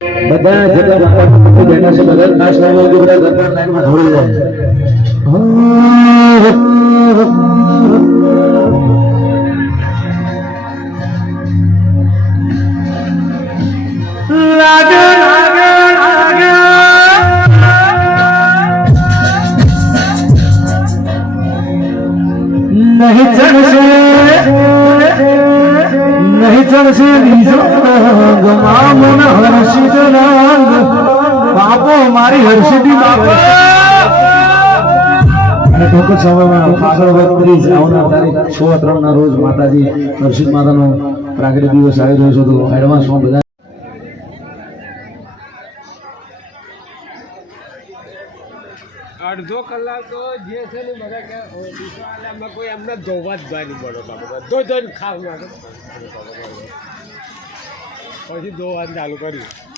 બધા જેટલા માતા બેઠા છે બધા ખાસ લાઈનો બધા ઘરના લાઈનમાં જોડી જાય नहीं चढ़से गमामन हर्षित रंग बापो मारी हर्षिती बापो ટૂંક સમયમાં ફાગણ વદ 30 આવનાર તારીખ 6/3 ના રોજ માતાજી હર્ષિત માતાનો પ્રાગટ્ય દિવસ આવી રહ્યો છે તો એડવાન્સમાં બધા અડધો કલાક તો જે છે ને બધા કે આમાં કોઈ એમને ધોવા જ ભાઈ પડો ધોઈને ખાવ પછી ધોવાનું ચાલુ કર્યું